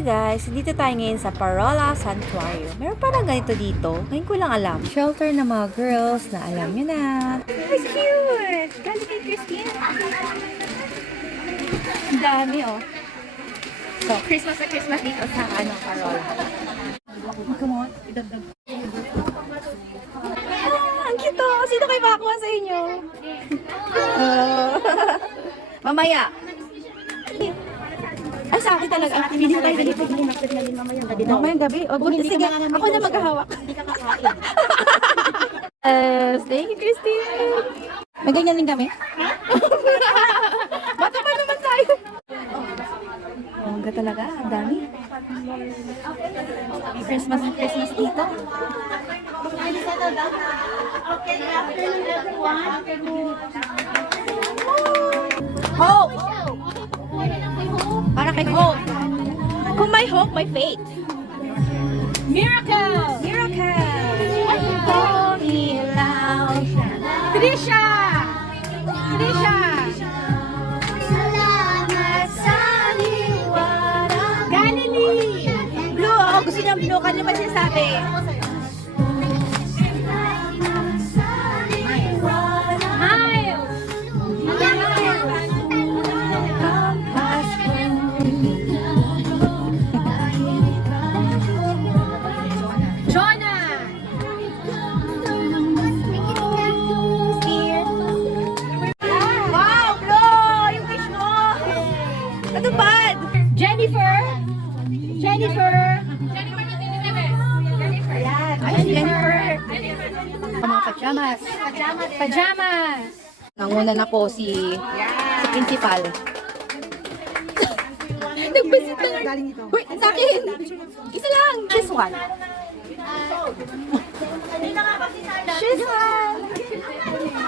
Guys! Dito tayo ngayon sa Parola Santuario. Meron parang ganito dito. Ngayon ko lang alam. Shelter ng mga girls na alam nyo na. It's cute! Galing kay Christine. Ang dami oh. So, Christmas na Christmas dito sa ano, Parola. Come on, idagdag. Ah, ang cute oh! Sino kayo makakuha sa inyo? Ah. mamaya. Ay, sa akin talaga. Hindi tayo ganito. Mamayang gabi. O, buti. Sige, ako na maghahawak. Yes, thank you, Christine. May ganyan din kami? Bata pa naman tayo. Oh, ang talaga. Ang dami. Christmas na Christmas dito. Hope! Hope, may faith. Miracle! Miracle! Trisha! Trisha! Galilee! Blue, oh, gusto niya blue. Kanina ba sinasabi? Jennifer! Ay, si Jennifer. Ang mga pajamas. Pajamas! Nanguna na po si, si principal. Nagbasit na nga. Wait, sa akin! Isa lang! This one. Choose one!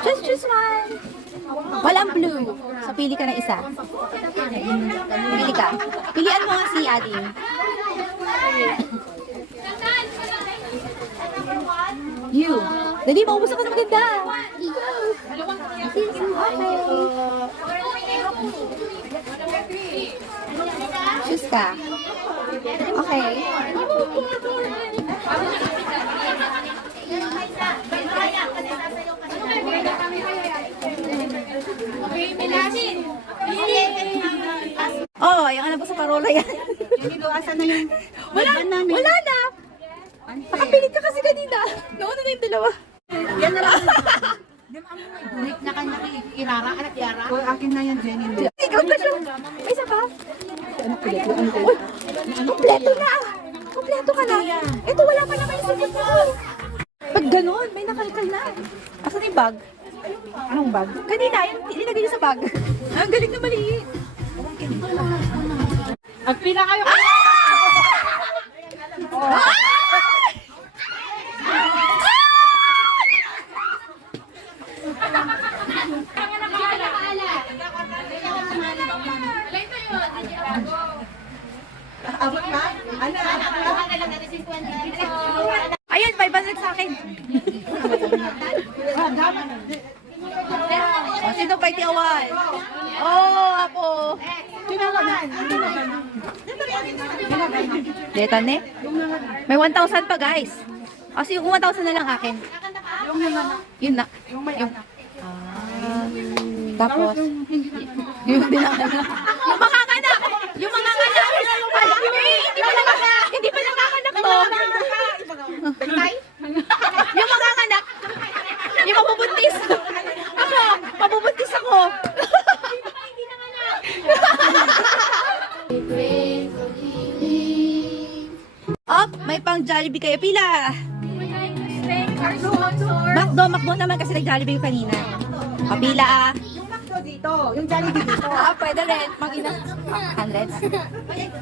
Just choose one! Walang blue. So, pili ka ng isa. Pili ka. Pilian mo nga si Ading. You. Dali, maubos ako ng maganda. Choose ka. Okay. Oh, yung alam ko sa parola yan. Dito, asan na yung wala, namin? wala na. Nakapilit ka kasi kanina. Nauna na yung dalawa. Yan na lang. Bulik na kanya kay Irara, anak Yara. O, akin na yan, Jenny. Ikaw na siya. May isa pa? Uy, kompleto na. Kompleto ka na. Ito, wala pa naman yung sagot mo. Pag ganun, may nakalkal na. Asan yung bag? Anong bag? Kanina, yung nilagay niyo sa bag. Ang galing na maliit. Magpila kayo! Abot na? Ano? Ayun, 500 sa akin. oh, sino pa itiawan? Oh, apo. Detan eh. May 1,000 pa guys. Kasi yung 1,000 na lang akin. Yun na. Yung Ah, tapos, yung dinakanak. Yung makakanak! Yung makakanak! Eh, hindi pa nakakanak! Hindi pa nakakanak to! Yung makakanak! Yung mabubuntis! Ako! Mabubuntis ako! Up! May pang Jollibee kayo. Pila! Macdo, Macdo naman kasi nag-Jollibee ko kanina. Papila ah. Dito, yung Jollibee dito. Ah, pwede rin. Mag-ina. Hundreds.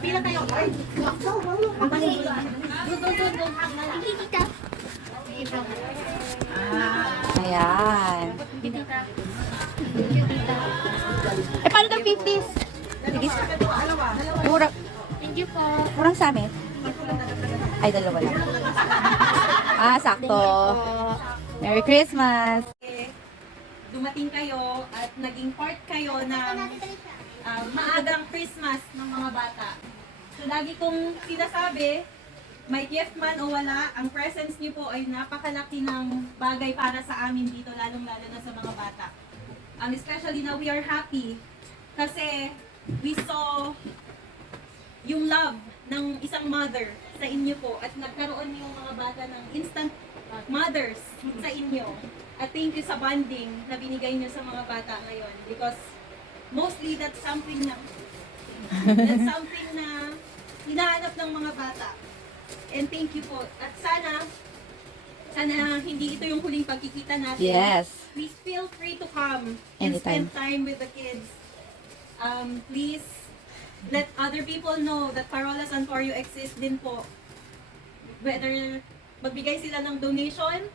Pila tayo. Ay, Macdo, Ayan. Eh, paano ng 50s? Sige. Mura. Thank you po. Murang sa amin. Ay, dalawa lang. Ah, sakto. Merry Christmas. Dumating kayo at naging part kayo ng ah, maagang Christmas ng mga bata. So lagi kong sinasabi, may gift man o wala, ang presence niyo po ay napakalaki ng bagay para sa amin dito, lalong-lalo na sa mga bata. Um, especially now we are happy kasi we saw yung love ng isang mother sa inyo po at nagkaroon yung mga bata ng instant mothers sa inyo. At thank you sa bonding na binigay niyo sa mga bata ngayon because mostly that's something na that's something na hinahanap ng mga bata. And thank you po. At sana sana hindi ito yung huling pagkikita natin. Yes. Please feel free to come and Anytime. spend time with the kids. Um, please let other people know that Parola Santorio exists din po. Whether magbigay sila ng donation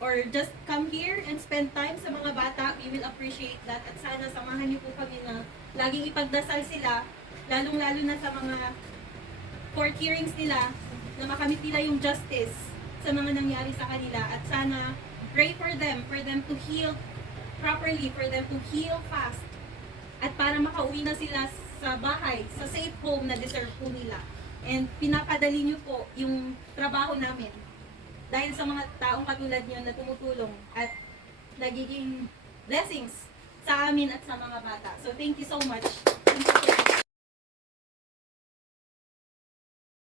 or just come here and spend time sa mga bata, we will appreciate that. At sana samahan niyo po kami na laging ipagdasal sila, lalong-lalo na sa mga court hearings nila, na makamit nila yung justice sa mga nangyari sa kanila. At sana pray for them, for them to heal properly, for them to heal fast. At para makauwi na sila sa bahay, sa safe home na deserve po nila. And pinapadali niyo po yung trabaho namin. Dahil sa mga taong katulad niyo na tumutulong at nagiging blessings sa amin at sa mga bata. So thank you so much. Thank you.